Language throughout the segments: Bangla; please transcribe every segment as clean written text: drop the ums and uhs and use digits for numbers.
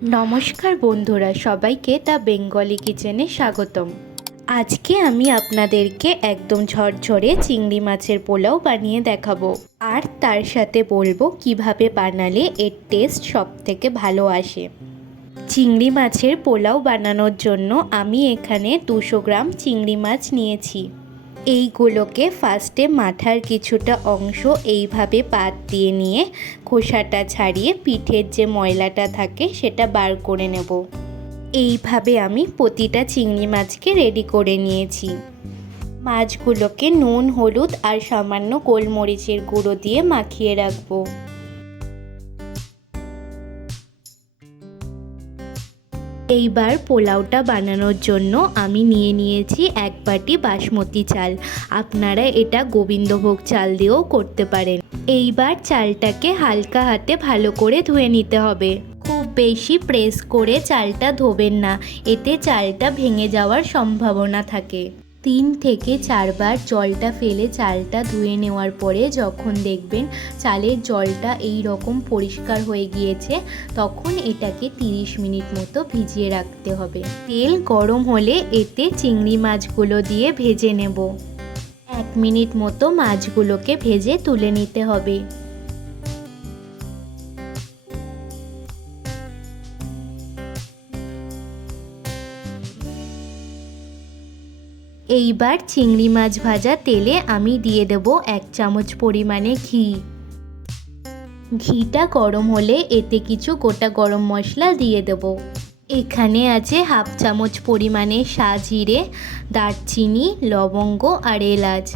নমস্কার বন্ধুরা, সবাইকে দ্য বেঙ্গলি কিচেনে স্বাগতম। আজকে আমি আপনাদেরকে একদম ঝরঝরে চিংড়ি মাছের পোলাও বানিয়ে দেখাবো, আর তার সাথে বলবো কিভাবে বানালে এর টেস্ট সবথেকে ভালো আসে। চিংড়ি মাছের পোলাও বানানোর জন্য আমি এখানে 200 গ্রাম চিংড়ি মাছ নিয়েছি। এইগুলোকে ফার্স্টে মাথার কিছুটা অংশ এইভাবে পাত দিয়ে নিয়ে খোসাটা ছাড়িয়ে পিঠের যে ময়লাটা থাকে সেটা বার করে নেব। এইভাবে আমি প্রতিটা চিংড়ি মাছকে রেডি করে নিয়েছি। মাছগুলোকে নুন, হলুদ আর সামান্য গোলমরিচের গুঁড়ো দিয়ে মাখিয়ে রাখবো। এইবার পোলাওটা বানানোর জন্য আমি নিয়ে নিয়েছি 1 বাটি বাসমতি চাল। আপনারা এটা গোবিন্দভোগ চাল দিয়েও করতে পারেন। এইবার চালটাকে হালকা হাতে ভালো করে ধুয়ে নিতে হবে। খুব বেশি প্রেস করে চালটা ধোবেন না, এতে চালটা ভেঙে যাওয়ার সম্ভাবনা থাকে। 3 থেকে 4 বার জলটা ফেলে চালটা ধুয়ে নেওয়ার পরে যখন দেখবেন চালের জলটা এই রকম পরিষ্কার হয়ে গিয়েছে, তখন এটাকে 30 মিনিট মতো ভিজিয়ে রাখতে হবে। তেল গরম হলে এতে চিংড়ি মাছগুলো দিয়ে ভেজে নেব। 1 মিনিট মতো মাছগুলোকে ভেজে তুলে নিতে হবে। এইবার চিংড়ি মাছ ভাজা তেলে আমি দিয়ে দেব 1 চামচ পরিমাণে ঘি। ঘিটা গরম হলে এতে কিছু গোটা গরম মশলা দিয়ে দেব। এখানে আছে 1/2 চামচ পরিমাণে সাজিরে, দারচিনি, লবঙ্গ আর এলাচ।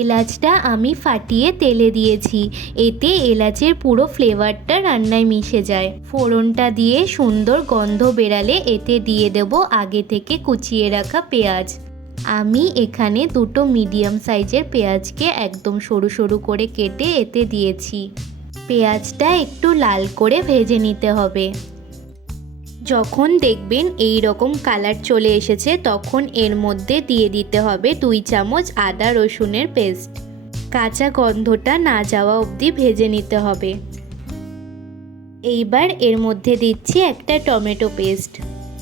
এলাচটা আমি ফাটিয়ে তেলে দিয়েছি, এতে এলাচের পুরো ফ্লেভারটা রান্নায় মিশে যায়। ফোড়নটা দিয়ে সুন্দর গন্ধ বেরালে এতে দিয়ে দেব আগে থেকে কুচিয়ে রাখা পেঁয়াজ। আমি এখানে 2টো মিডিয়াম সাইজের পেঁয়াজকে একদম সরু সরু করে কেটে এতে দিয়েছি। পেঁয়াজটা একটু লাল করে ভেজে নিতে হবে। যখন দেখবেন এই রকম কালার চলে এসেছে, তখন এর মধ্যে দিয়ে দিতে হবে 2 চামচ আদা রসুনের পেস্ট। কাঁচা গন্ধটা না যাওয়া অবধি ভেজে নিতে হবে। এইবার এর মধ্যে দিচ্ছি একটা টমেটো পেস্ট।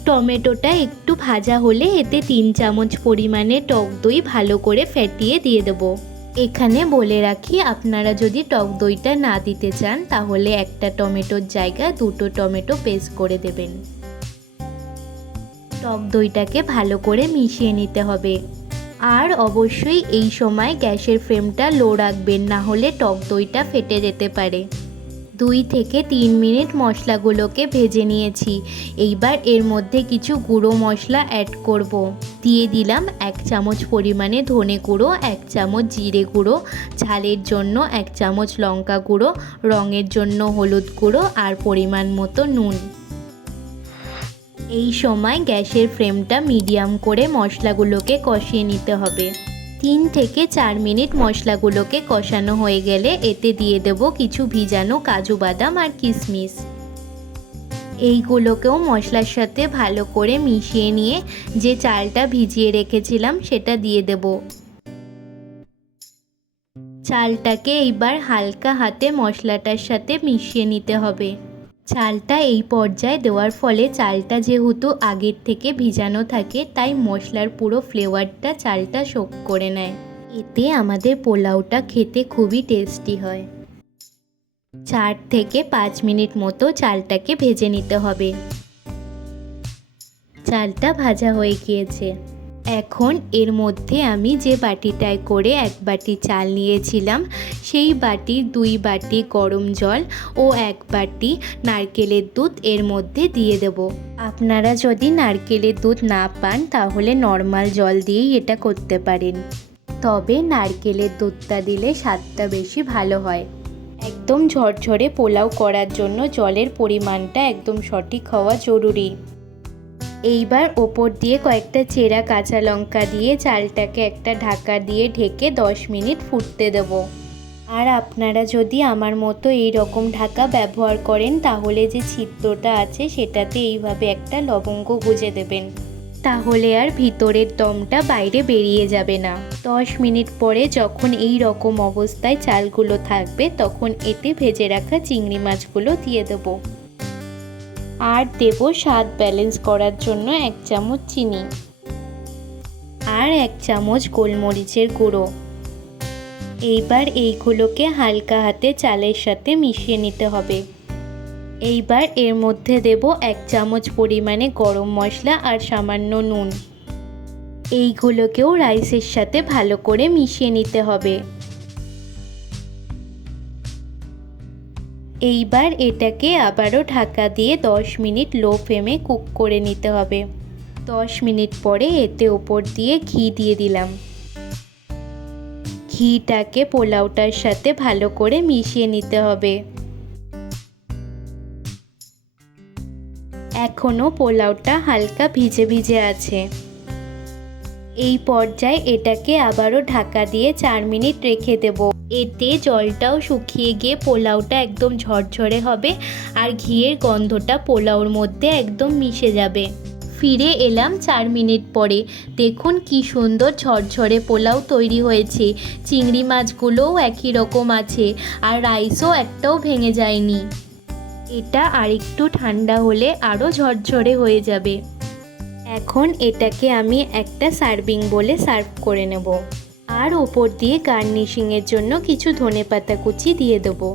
টমেটোটা একটু ভাজা হলে এতে 3 চামচ পরিমাণে টক দই ভালো করে ফেটিয়ে দিয়ে দেব। এখানে বলে রাখি, আপনারা যদি টক দইটা না দিতে চান তাহলে একটা টমেটোর জায়গায় 2টো টমেটো পেস্ট করে দেবেন। টক দইটাকে ভালো করে মিশিয়ে নিতে হবে। আর অবশ্যই এই সময় গ্যাসের ফ্লেমটা লো রাখবেন, না হলে টক দইটা ফেটে যেতে পারে। 2 থেকে 3 মিনিট মশলাগুলোকে ভেজে নিয়েছি। এইবার এর মধ্যে কিছু গুঁড়ো মশলা অ্যাড করব। দিয়ে দিলাম 1 চামচ পরিমাণে ধনে গুঁড়ো, 1 চামচ জিরে গুঁড়ো, ঝালের জন্য 1 চামচ লঙ্কা গুঁড়ো, রঙের জন্য হলুদ গুঁড়ো আর পরিমাণ মতো নুন। এই সময় গ্যাসের ফ্লেমটা মিডিয়াম করে মশলাগুলোকে কষিয়ে নিতে হবে। 3 থেকে 4 মিনিট মশলাগুলোকে কষানো হয়ে গেলে এতে দিয়ে দেব কিছু ভিজানো কাজু বাদাম আর কিশমিশ। এইগুলোকেও মশলার সাথে ভালো করে মিশিয়ে নিয়ে যে চালটা ভিজিয়ে রেখেছিলাম সেটা দিয়ে দেব। চালটাকে এইবার হালকা হাতে মশলাটার সাথে মিশিয়ে নিতে হবে। চালটা এই পর্যায়ে দেওয়ার ফলে চালটা যেহেতু আগের থেকে ভিজানো থাকে, তাই মশলার পুরো ফ্লেভারটা চালটা শোক করে নেয়। এতে আমাদের পোলাওটা খেতে খুবই টেস্টি হয়। 4 থেকে 5 মিনিট মতো চালটাকে ভেজে নিতে হবে। চালটা ভাজা হয়ে গিয়েছে। এখন এর মধ্যে আমি যে বাটিটায় করে 1 বাটি চাল নিয়েছিলাম, সেই বাটির 2 বাটি গরম জল ও 1 বাটি নারকেলের দুধ এর মধ্যে দিয়ে দেব। আপনারা যদি নারকেলের দুধ না পান তাহলে নর্মাল জল দিয়েই এটা করতে পারেন, তবে নারকেলের দুধটা দিলে স্বাদটা বেশি ভালো হয়। একদম ঝরঝরে পোলাও করার জন্য জলের পরিমাণটা একদম সঠিক হওয়া জরুরি। এইবার ওপর দিয়ে কয়েকটা চেরা কাঁচা লঙ্কা দিয়ে চালটাকে একটা ঢাকা দিয়ে ঢেকে 10 মিনিট ফুটতে দেব। আর আপনারা যদি আমার মতো এই রকম ঢাকা ব্যবহার করেন তাহলে যে ছিদ্রটা আছে সেটাতে এইভাবে একটা লবঙ্গ গুঁজে দেবেন, তাহলে আর ভিতরের দমটা বাইরে বেরিয়ে যাবে না। 10 মিনিট পরে যখন এই রকম অবস্থায় চালগুলো থাকবে, তখন এতে ভেজে রাখা চিংড়ি মাছগুলো দিয়ে দেবো। আর দেব স্বাদ ব্যালেন্স করার জন্য 1 চামচ চিনি আর 1 চামচ গোলমরিচের গুঁড়ো। এইবার এইগুলোকে হালকা হাতে চালের সাথে মিশিয়ে নিতে হবে। এইবার এর মধ্যে দেব 1 চামচ পরিমাণে গরম মশলা আর সামান্য নুন। এইগুলোকেও রাইসের সাথে ভালো করে মিশিয়ে নিতে হবে। এইবার এটাকে আবারও ঢাকা দিয়ে 10 মিনিট লো ফ্লেমে কুক করে নিতে হবে। 10 মিনিট পরে এতে উপর দিয়ে ঘি দিয়ে দিলাম। ঘিটাকে পোলাওটার সাথে ভালো করে মিশিয়ে নিতে হবে। এখনও পোলাওটা হালকা ভিজে ভিজে আছে। এই পর্যায়ে এটাকে আবারও ঢাকা দিয়ে 4 মিনিট রেখে দেব। এতে জলটাও শুকিয়ে গিয়ে পোলাওটা একদম ঝরঝরে হবে আর ঘিয়ের গন্ধটা পোলাওর মধ্যে একদম মিশে যাবে। ফিরে এলাম 4 মিনিট পরে। দেখুন কি সুন্দর ঝরঝরে পোলাও তৈরি হয়েছে। চিংড়ি মাছগুলোও একই রকম আছে আর রাইসও একটাও ভেঙে যায়নি। এটা আরেকটু ঠান্ডা হলে আরও ঝরঝরে হয়ে যাবে। এখন এটাকে আমি একটা সার্ভিং বলে সার্ভ করে নেব আর ওপর দিয়ে গার্নিশিংয়ের জন্য কিছু ধনেপাতা কুচি দিয়ে দেবো।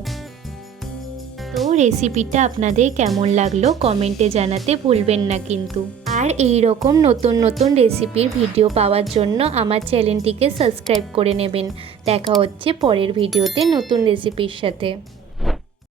তো রেসিপিটা আপনাদের কেমন লাগলো কমেন্টে জানাতে ভুলবেন না কিন্তু। আর এই রকম নতুন নতুন রেসিপির ভিডিও পাওয়ার জন্য আমার চ্যানেলটিকে সাবস্ক্রাইব করে নেবেন। দেখা হচ্ছে পরের ভিডিওতে নতুন রেসিপির সাথে।